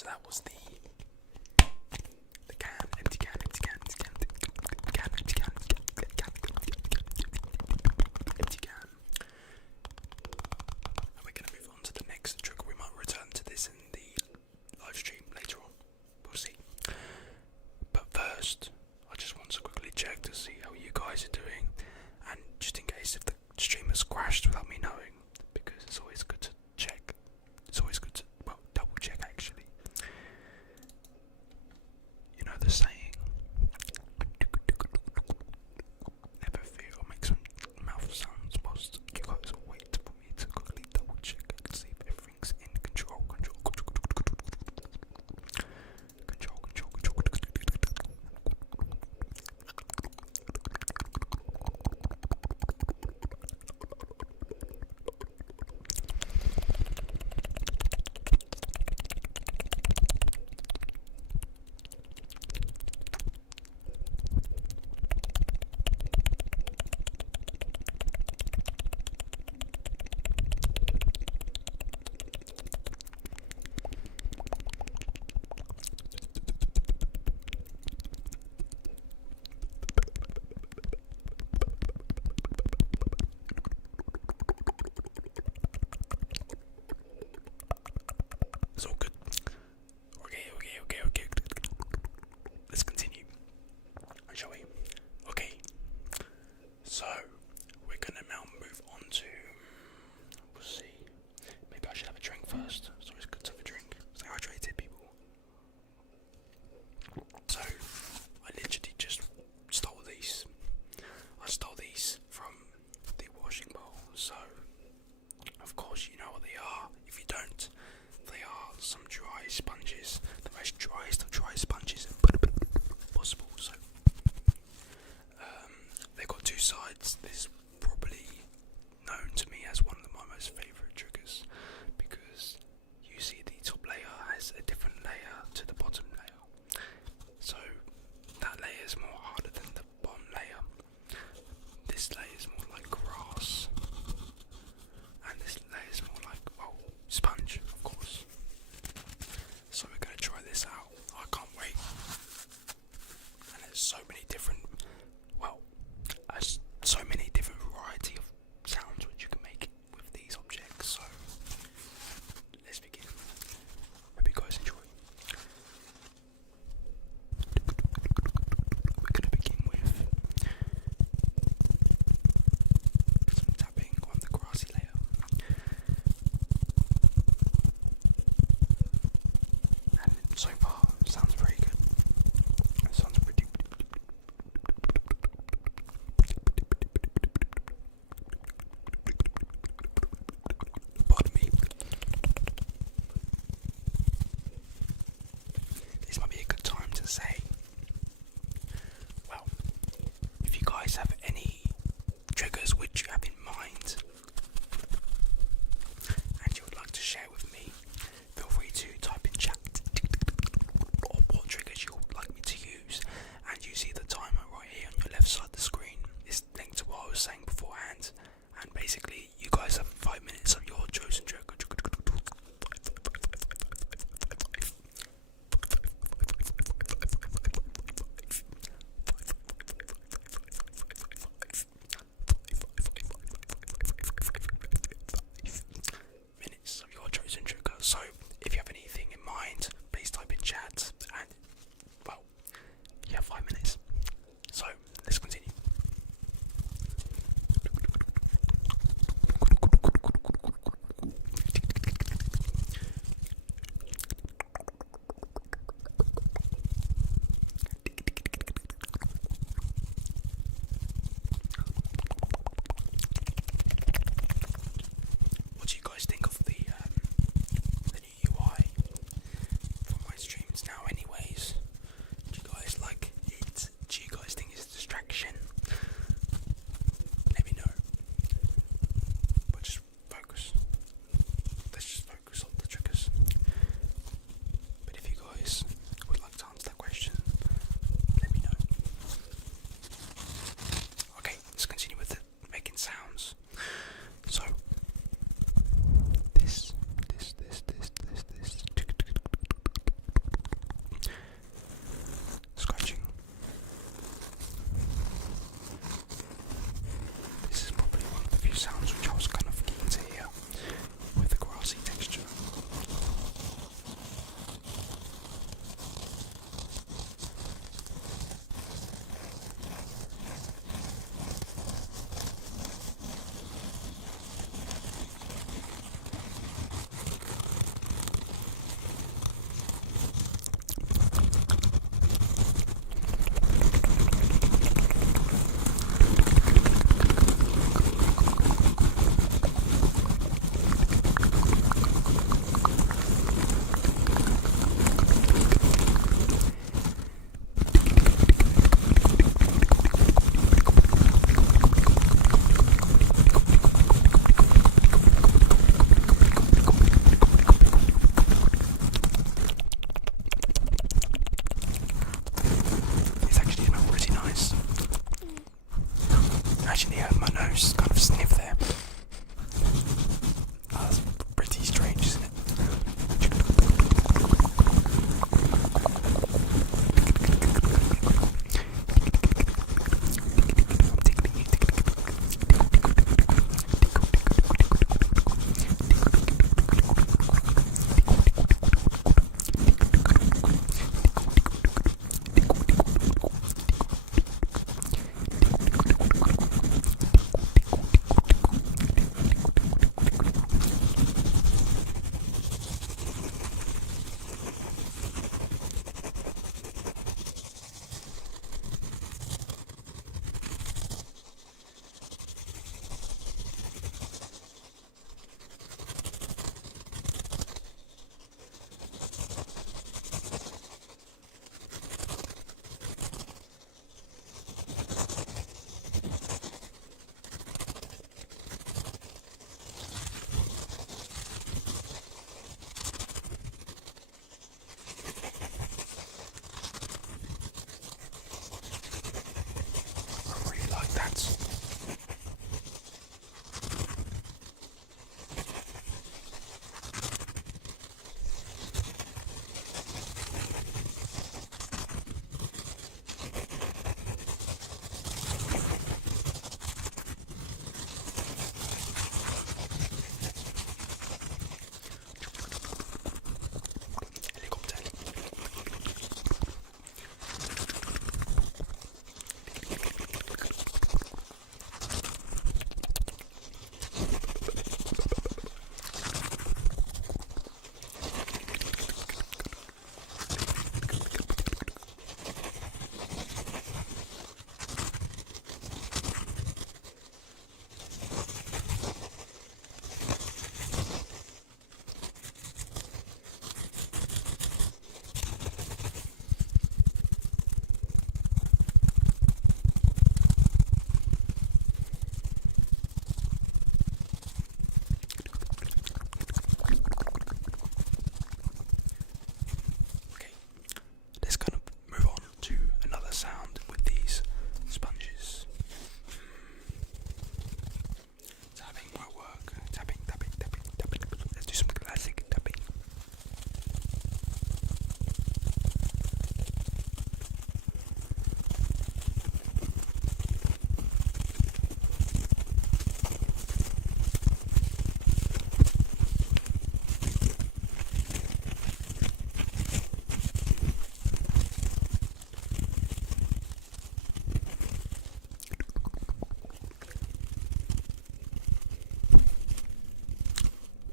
So that was the can, empty can, empty can, empty can, empty can, empty can. And we're going to move on to the next trigger. We might return to this in the live stream later on. We'll see. But first, I just want to quickly check to see how you guys are doing, and just in case if the stream has crashed without me knowing, because it's always good to check. It's always good to, well, double check actually. You know the saying, never fear. I'll make some mouth sounds whilst you guys wait for me to quickly double check and see if everything's in control. It's all good. Okay. Let's continue, shall we? Okay. So we're gonna now move on to. We'll see. Maybe I should have a drink first. It's always good to have a drink. Stay hydrated, people. So I literally just stole these. I stole these from the washing bowl. So of course you know what they are. If you don't, they are some dry sponges, the most driest of dry sponges possible. So they've got two sides. This is probably known to me as one of my most favourite triggers, because you see the top layer has a different layer to the bottom layer. So that layer is more harder than the bottom layer. This layer is more like grass, and this layer is more like, well, sponge, of course. So we're going to try this out. I can't wait. And there's so many different, so many different variety of sounds which you can make with these objects. So let's begin. Hope you guys enjoy. We're going to begin with some tapping on the grassy layer. And so far, sounds very good. It sounds pretty. Pardon me. This might be a good time to say, well, if you guys have any triggers which you have in mind and you would like to share with me, feel free to type in chat.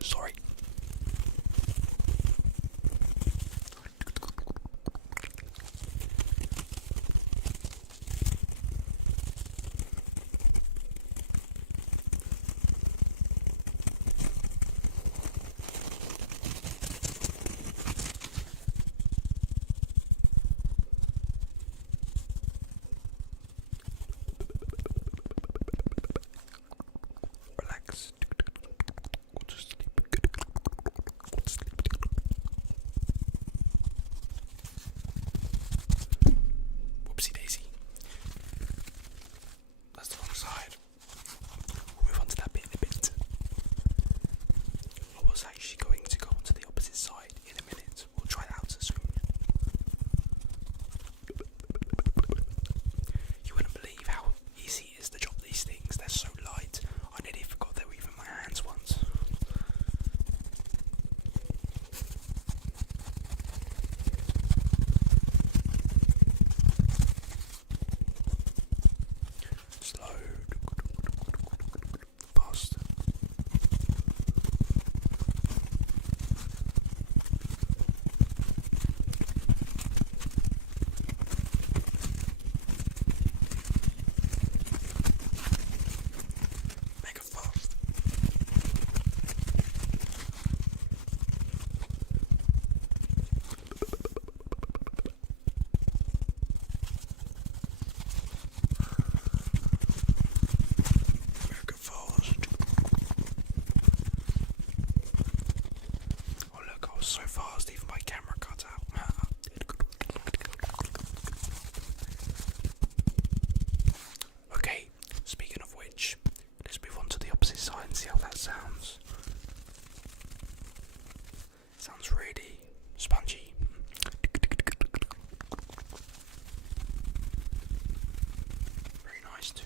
Sorry. Relax. Go to sleep. Go to sleep. Whoopsie daisy. That's the wrong side. We'll move on to that bit in a bit. I was actually going to go on to the opposite side in a minute. We'll try that out soon. You wouldn't believe how easy it is to drop these things. They're so light. I nearly forgot they were even in my hands once. Slow. Fast. Make it fast. Make it fast. Oh look, I was so fast, even my camera cut out. Okay, speaking of which, let's move on to the opposite side and see how that sounds. Sounds really spongy. Very nice too.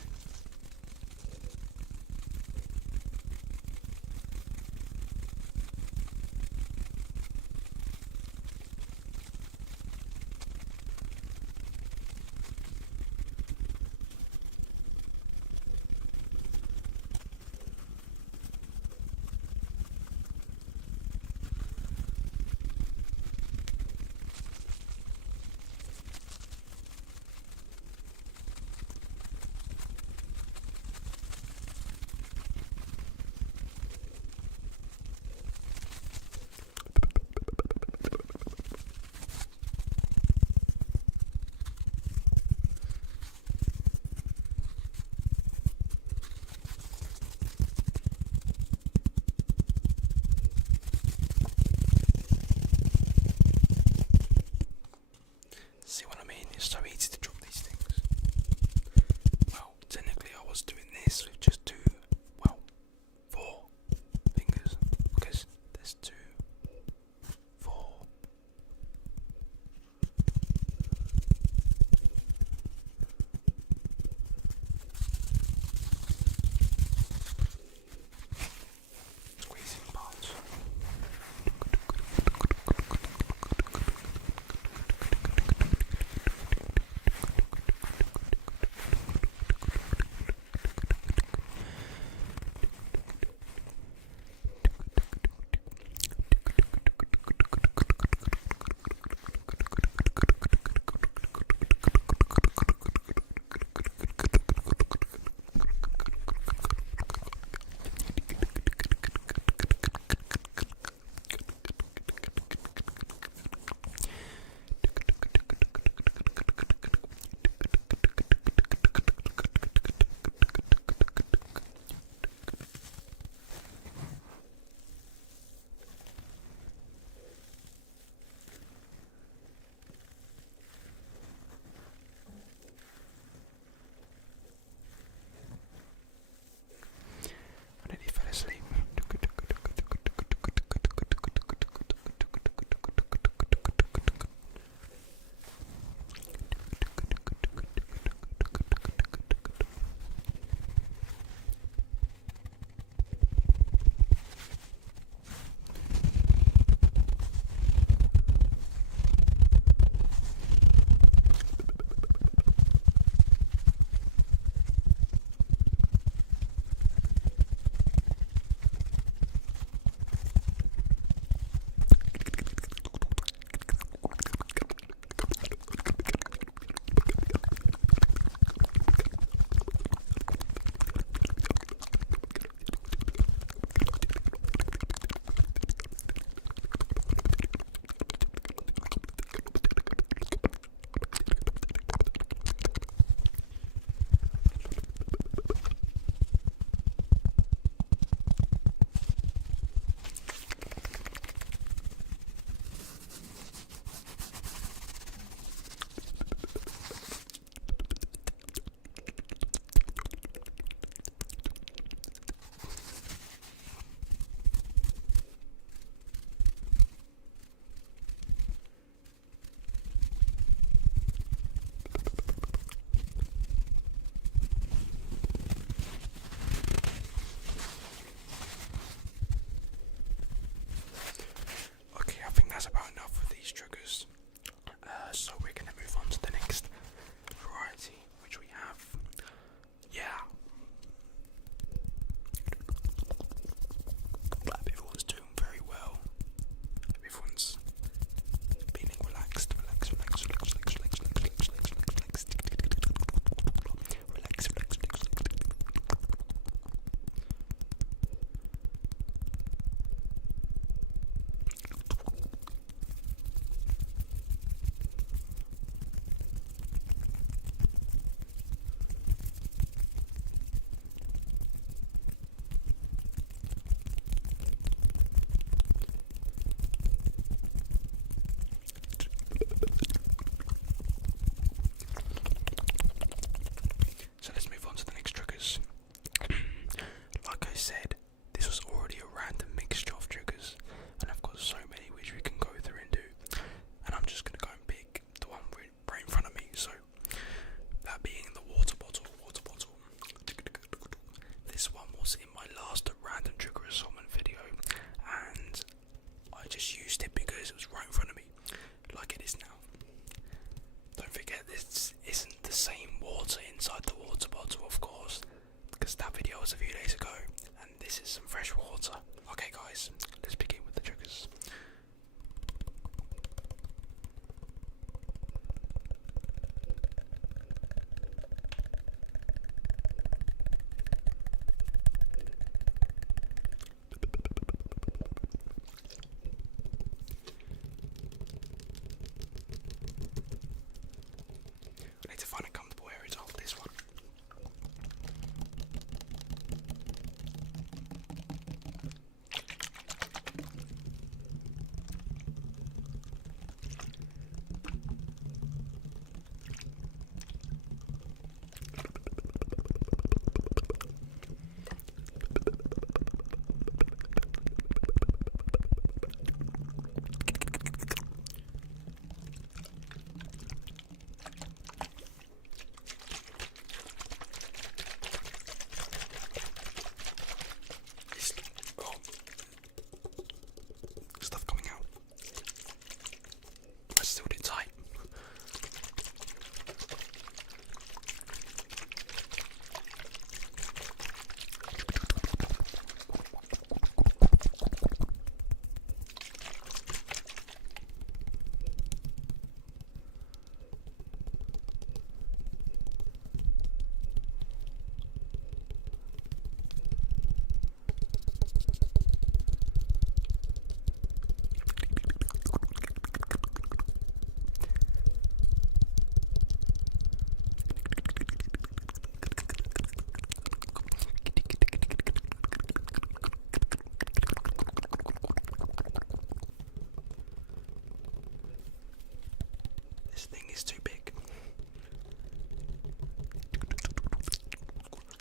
This thing is too big.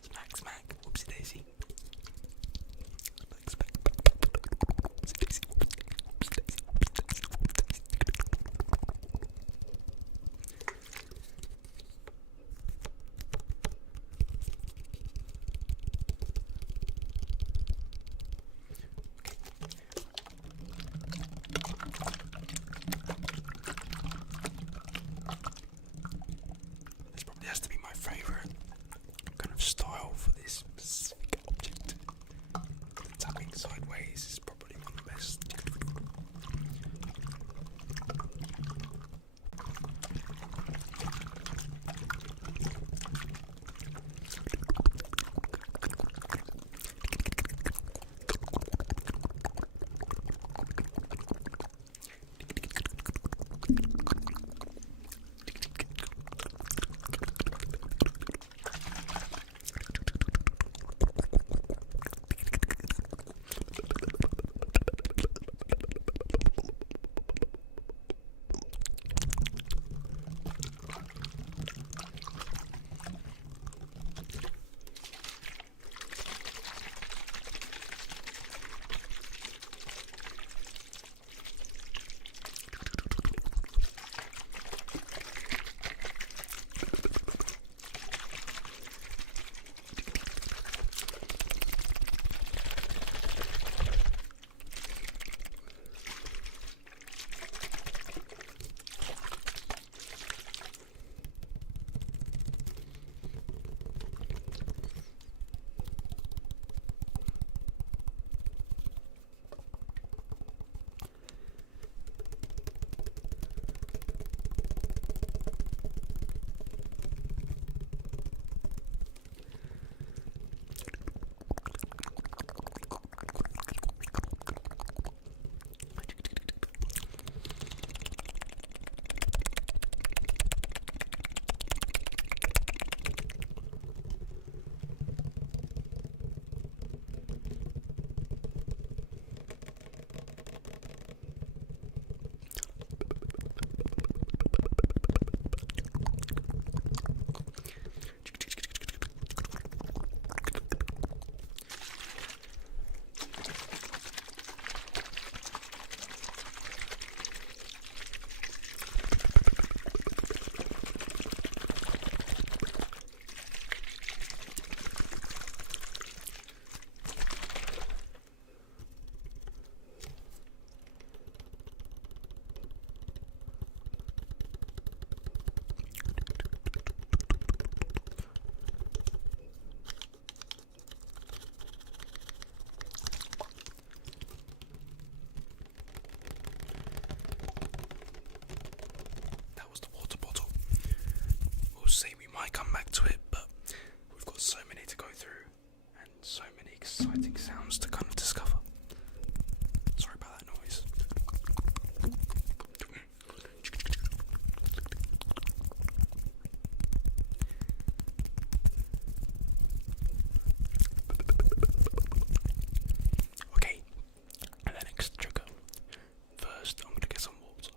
Smack, smack. Whoopsie daisy. Smack, smack. Whoopsie daisy. Whoopsie daisy. This probably has to be my favourite kind of style for this specific object. The tapping sideways is probably one of the best. Might come back to it, but we've got so many to go through and so many exciting sounds to kind of discover. Sorry about that noise. Okay, and the next trigger. First, I'm going to get some water.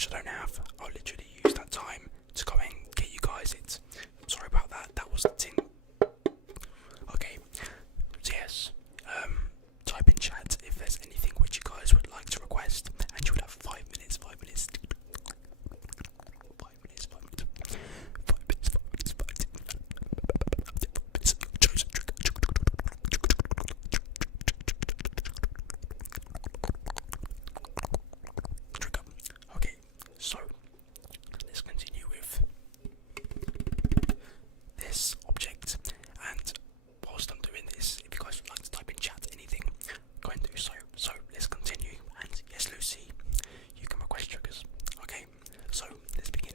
which I don't have. I'll literally use that time to go and get you guys it. Sorry about that. That was the tin. Okay. So yes. Type in chat if there's anything which you guys would like to request, and you would have 5 minutes. 5 minutes. 5 minutes. 5 minutes. 5 minutes. 5 minutes. 5 minutes. Chosen trigger. Okay, so let's continue with this object, and whilst I'm doing this, if you guys would like to type in chat anything, go and do so. So let's continue, and yes, Lucy, you can request triggers. Okay, so let's begin.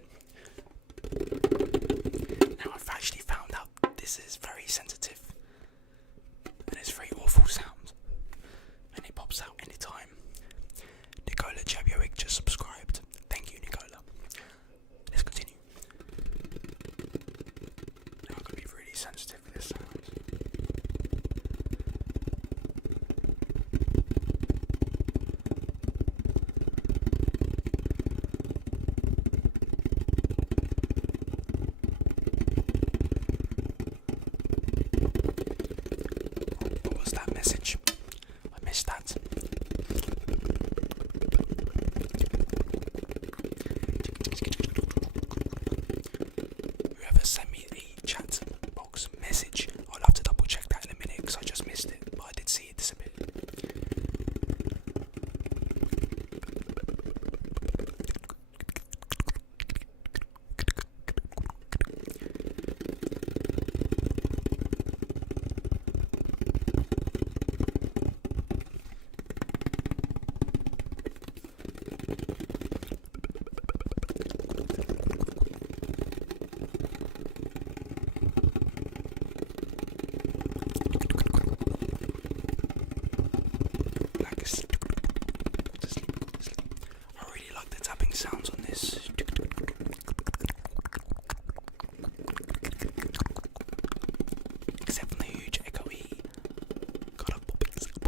Now I've actually found out this is very sensitive, and it's a very awful sound, and it pops out anytime. Nicola Jabiowick just subscribed. Thank you, Nicola. Let's continue. Now I'm going to be really sensitive with this sound. What was that message? I missed that. Whoever sent me the chat box message, I'll have to double check that in a minute because I just missed it, but I did see it disappear. I really like the tapping sounds on this. Except for the huge echoey kind of popping sound.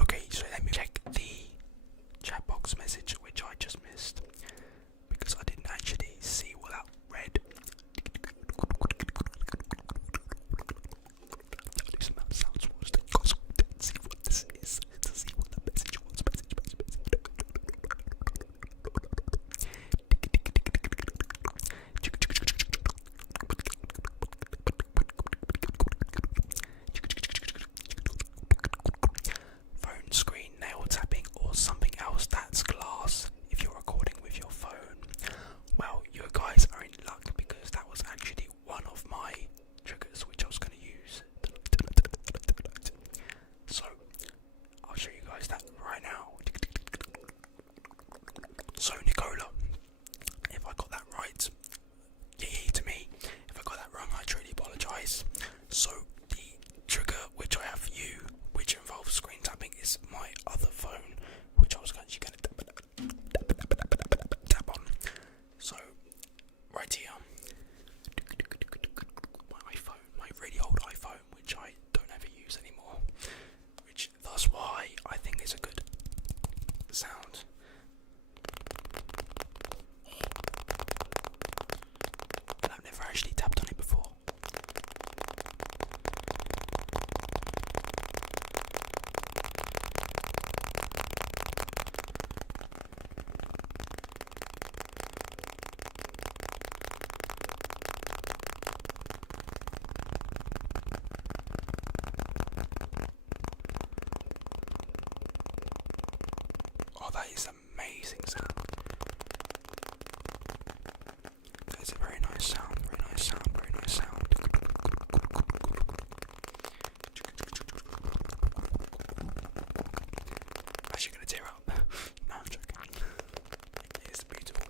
Okay, so let me check the chat box message which I just missed because I didn't actually see what that read. Do some mouth sounds was to see what this is, to see what the message was. Phone screen nail tapping or something else, that's glass. If you're recording with your phone, well, you guys are in luck because that was actually one of my triggers which I was going to use. So I'll show you guys that right now. So Nicola, if I got that right, yay to me. If I got that wrong, I truly apologise. So the trigger which I have for you, which involves screen tapping, is my other phone, which I was actually going to tap on. So right here, my iPhone, my really old iPhone, which I don't ever use anymore, which thus why I think is a good sound. And I've never actually tapped on it before. Oh, that is amazing sound. That's a very nice sound, very nice sound, very nice sound. Actually gonna tear up. No, I'm joking. It is beautiful.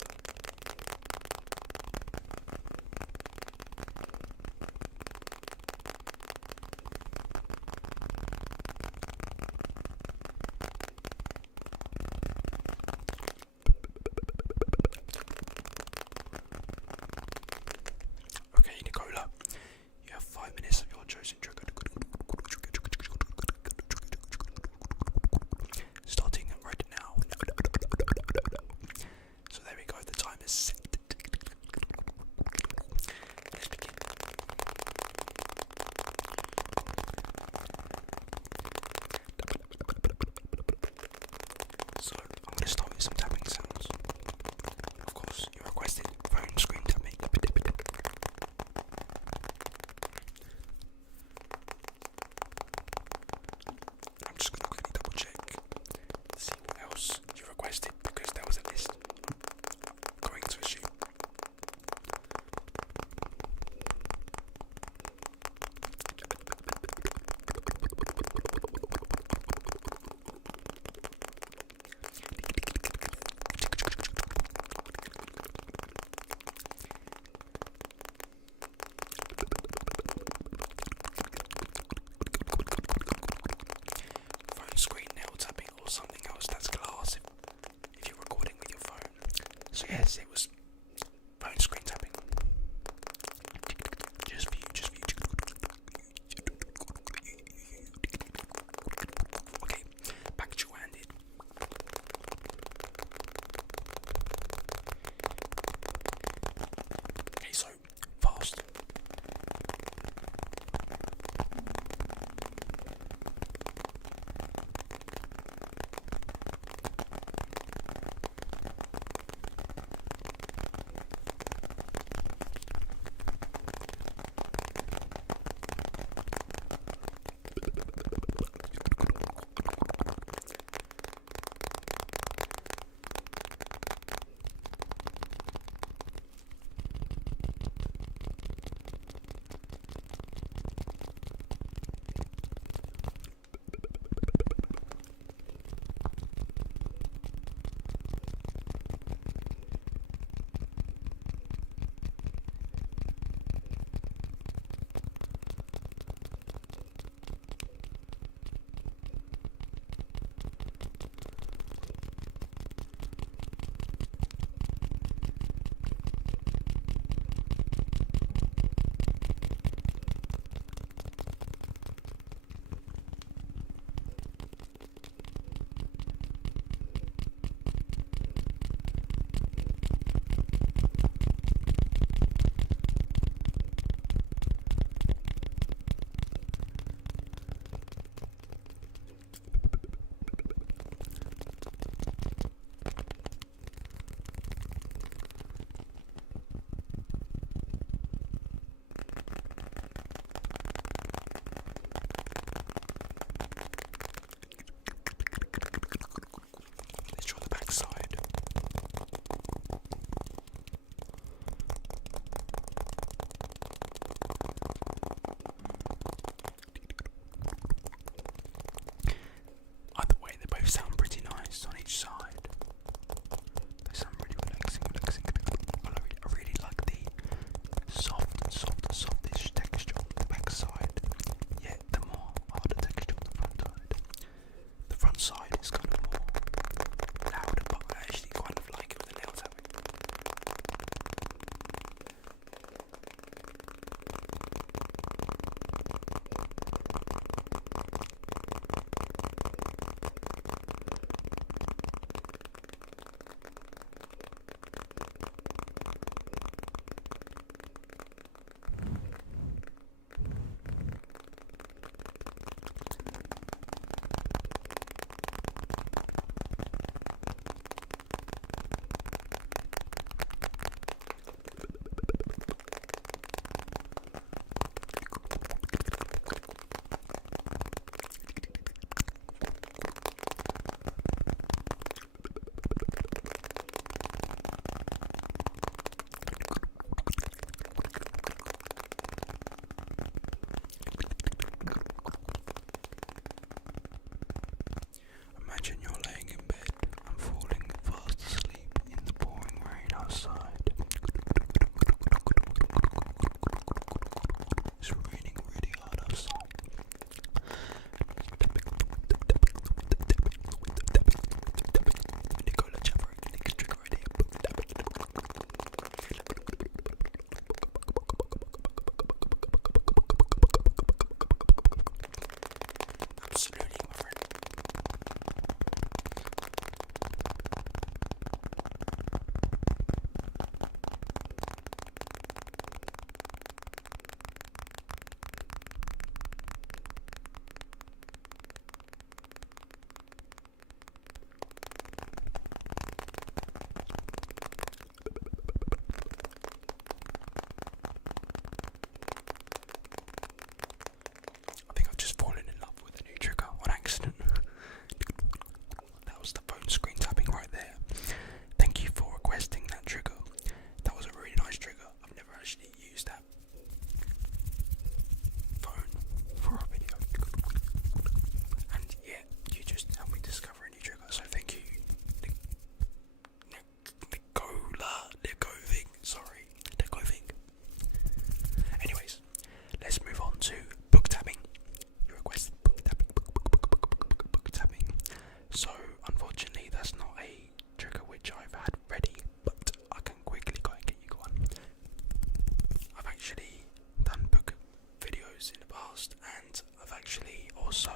podcast, and I've actually also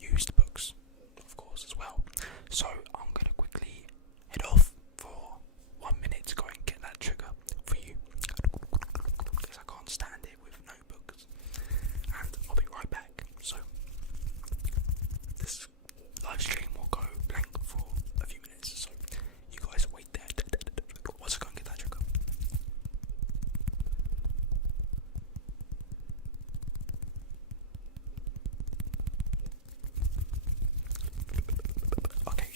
used books, of course, as well. So I'm going to quickly head off for 1 minute to go and get that trigger for you, because I can't stand it with no books. And I'll be right back. So this live stream will go blank for a few minutes, so you guys wait there. Once I go and get that trigger. Okay,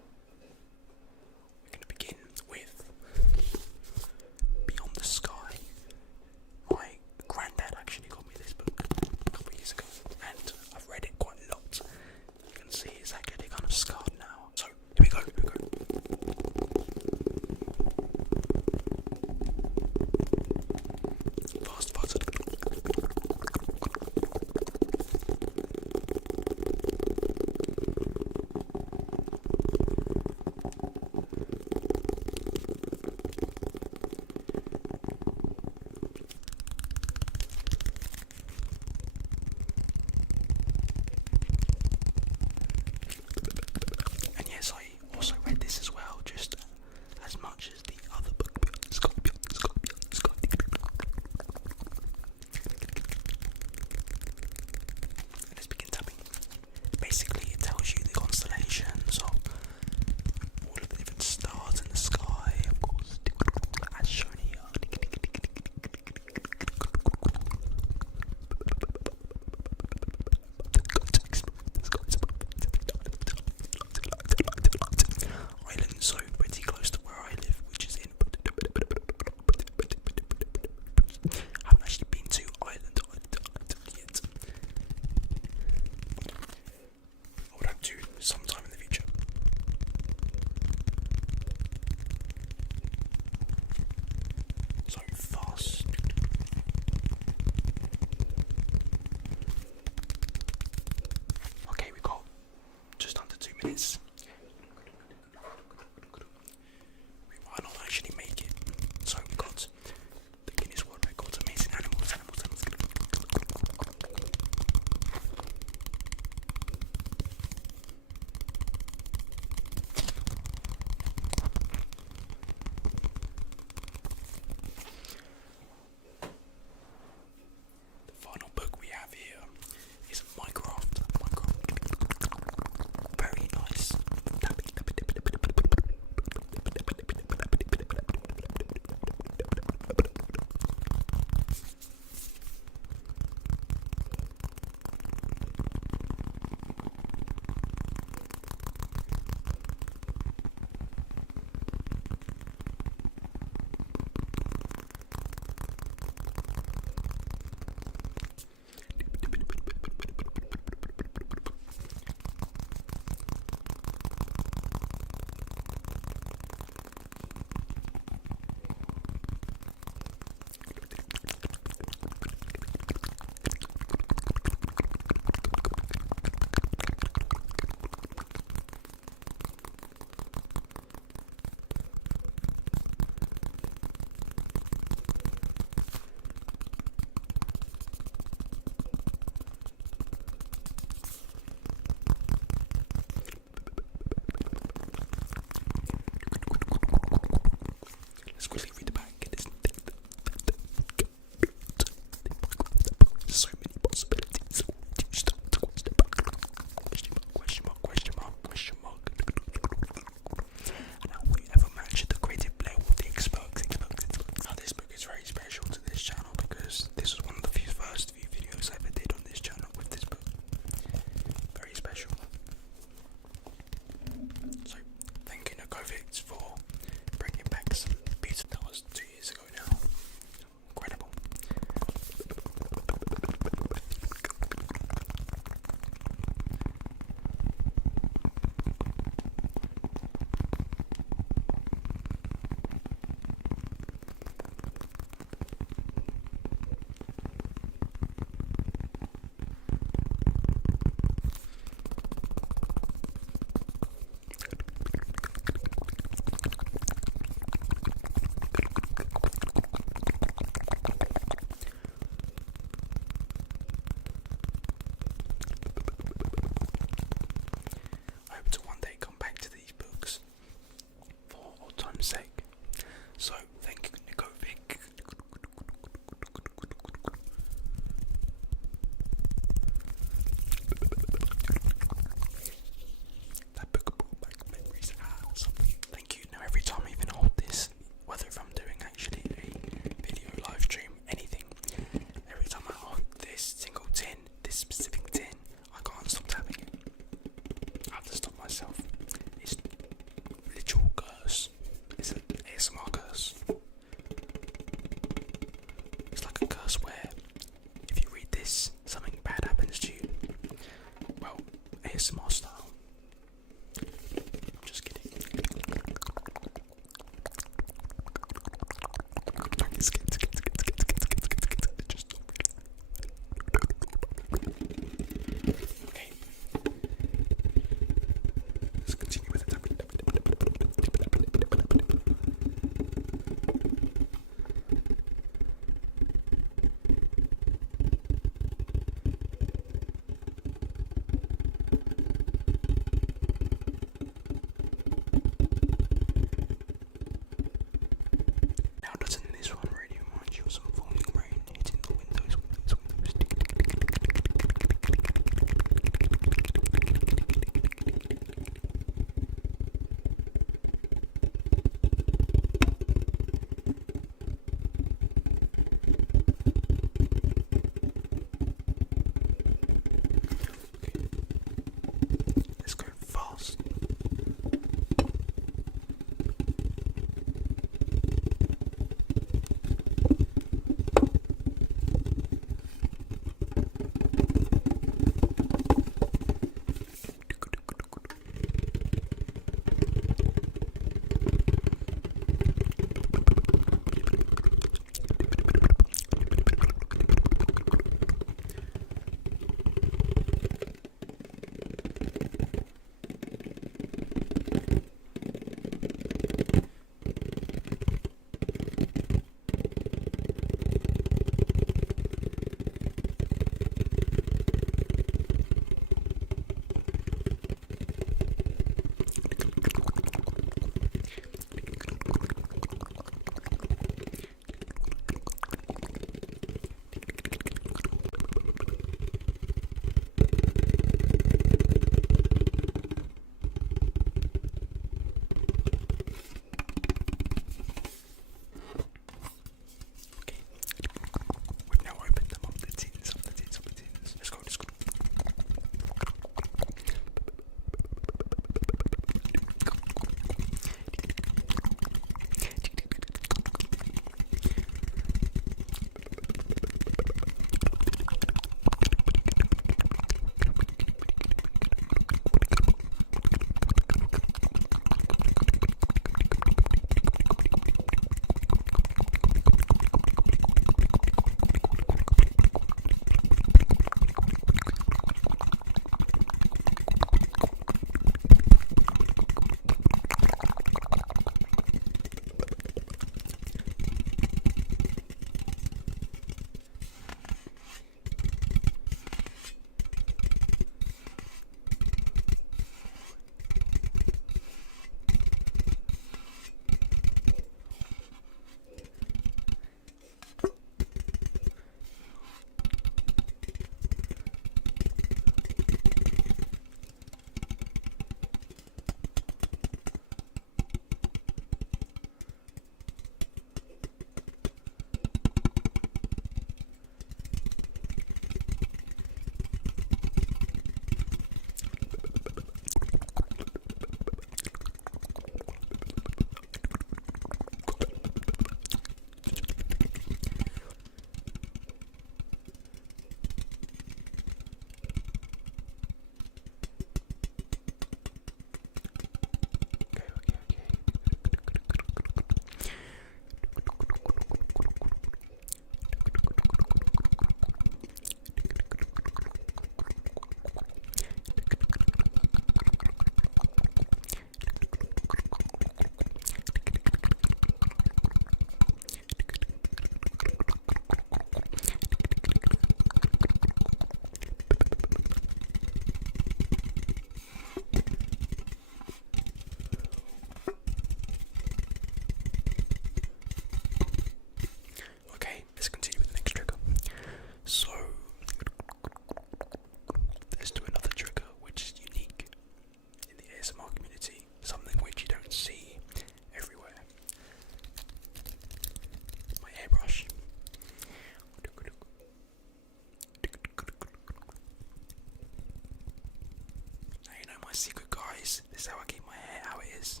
secret, guys. This is how I keep my hair how it is.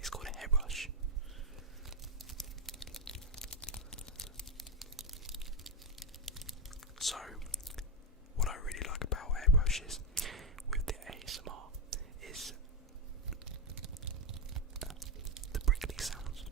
It's called a hairbrush. So, what I really like about hairbrushes with the ASMR is the prickly sounds.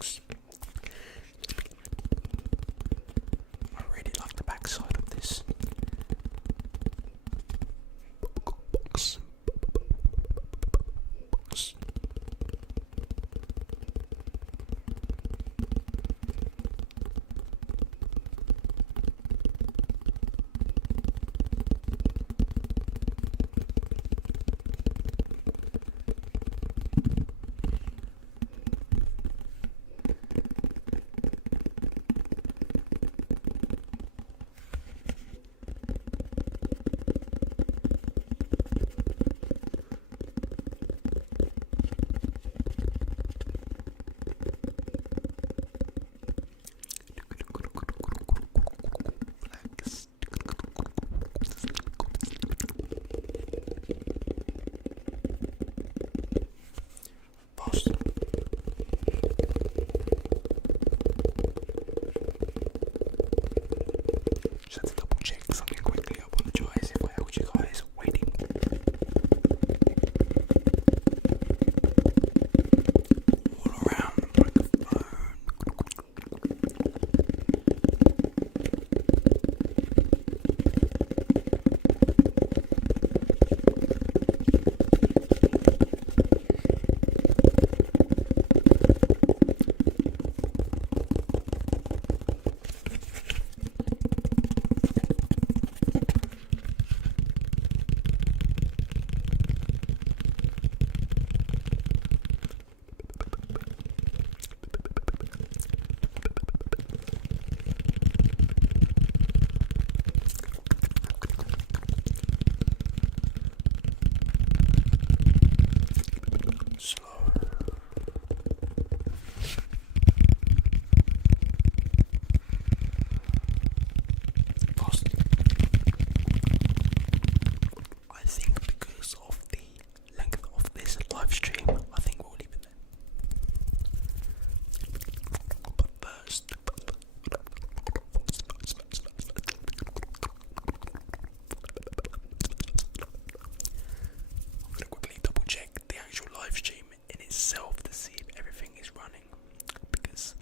box. I really like the back side of this box. Just have to double check something quickly. I apologise if I held you guys waiting. All around the microphone. I think because of the length of this live stream, I think we'll leave it there. But first, I'm going to quickly double check the actual live stream in itself to see if everything is running, because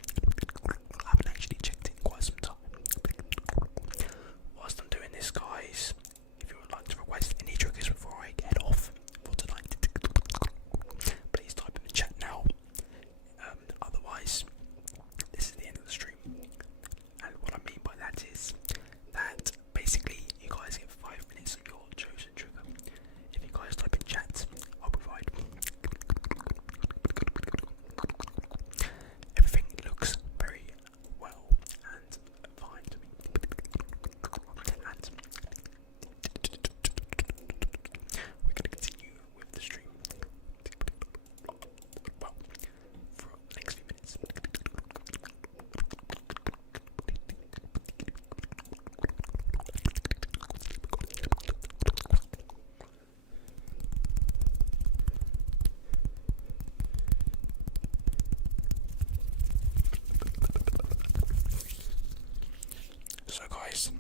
I haven't actually checked it in quite some time. Whilst I'm doing this, guys, if you would like to request any triggers before I get off for tonight, please type in the chat now. Otherwise, this is the end of the stream. And what I mean by that is that basically you guys get 5 minutes of your chosen trigger. If you guys type in chat, I'll provide. Everything looks very well and fine to me. And we're going to continue with the stream. Well, for the next few minutes. So guys,